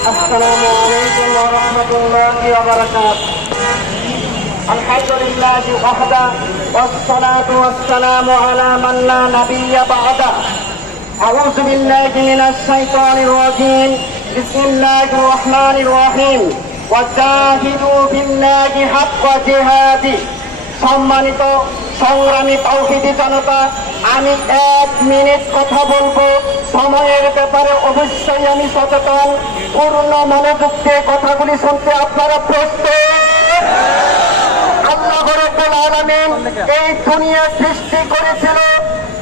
السلام عليكم ورحمة الله وبركاته. الحمد لله وحده والصلاة والسلام على من لا نبي بعده. أعوذ بالله من الشيطان الرجيم. بسم الله الرحمن الرحيم. وجاهدوا بالله حق جهاده. সম্মানিত সংগ্রামী তাওহীদি জনতা, আমি 1 মিনিট কথা বলবো। সময়ের ব্যাপারে অবশ্যই আমি সচেতন। পূর্ণ মনোযোগ দিয়ে কথাগুলি শুনতে আপনারা প্রস্তুত? আল্লাহ রাব্বুল আলামিন এই দুনিয়া সৃষ্টি করেছিল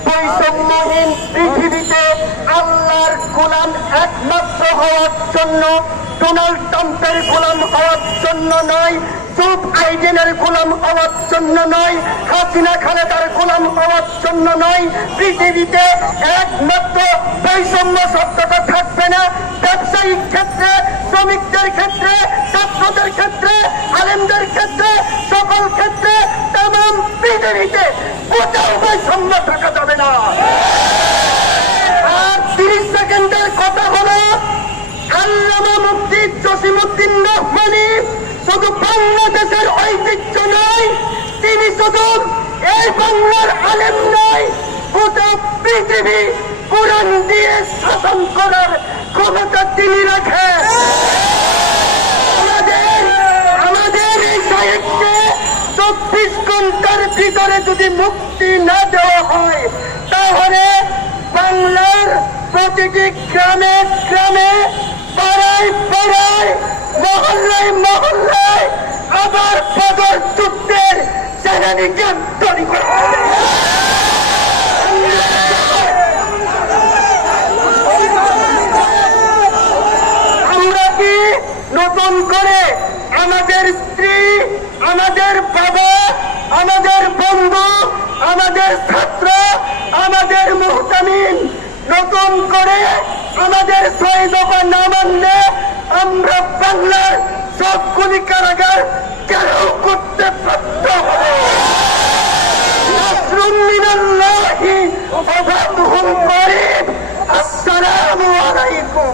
বৈষম্যহীন পৃথিবীতে আল্লাহর গোলাম একমাত্র হওয়ার জন্য, ডোনাল্ড ট্রাম্পের গোলাম হওয়ার জন্য নয়, জুব আইডেনের গোলাম হওয়ার জন্য নয়, হাসিনা খালেদার গোলাম হওয়ার জন্য নয়। পৃথিবীতে একমাত্র বৈষম্য শব্দটা থাকবে না ব্যবসায়িক ক্ষেত্রে, শ্রমিকদের ক্ষেত্রে, ছাত্রদের ক্ষেত্রে, আলেমদের ক্ষেত্রে, সকল ক্ষেত্রে তাম পৃথিবীতে কোথাও বৈষম্য থাকা যাবে না। আর 30 সেকেন্ডের কথা হলো, আল্লামা মুফতি জসিমউদ্দিন রহমানী শুধু বাংলাদেশের ঐতিহ্য নয়, তিনি শুধু এই বাংলার আলেম নয়, গোটা পৃথিবী কোরআন দিয়ে শাসন করার ক্ষমতা তিনি রাখেন। আমাদের এই সাহিত্যে 24 ঘন্টার ভিতরে যদি মুক্তি না দেওয়া হয়, তাহলে বাংলার প্রতিটি গ্রামে গ্রামে, পাড়ায় পাড়ায়, মহল্লায় মহল্লায় আবার বদর যুদ্ধের সেনানীকে তৈরি করা হবে। আমরা কি নতুন করে আমাদের স্ত্রী, আমাদের বাবা, আমাদের বন্ধু, আমাদের ছাত্র, আমাদের মুহতামিন নতুন করে আমাদের 6 দফা না মানলে আমরা বাংলার সবগুলি কারাগার কেন করতে বাধ্য হব? নাসরুম মিনাল্লাহি ওয়া ফাতহুন করিব। আসসালামু আলাইকুম।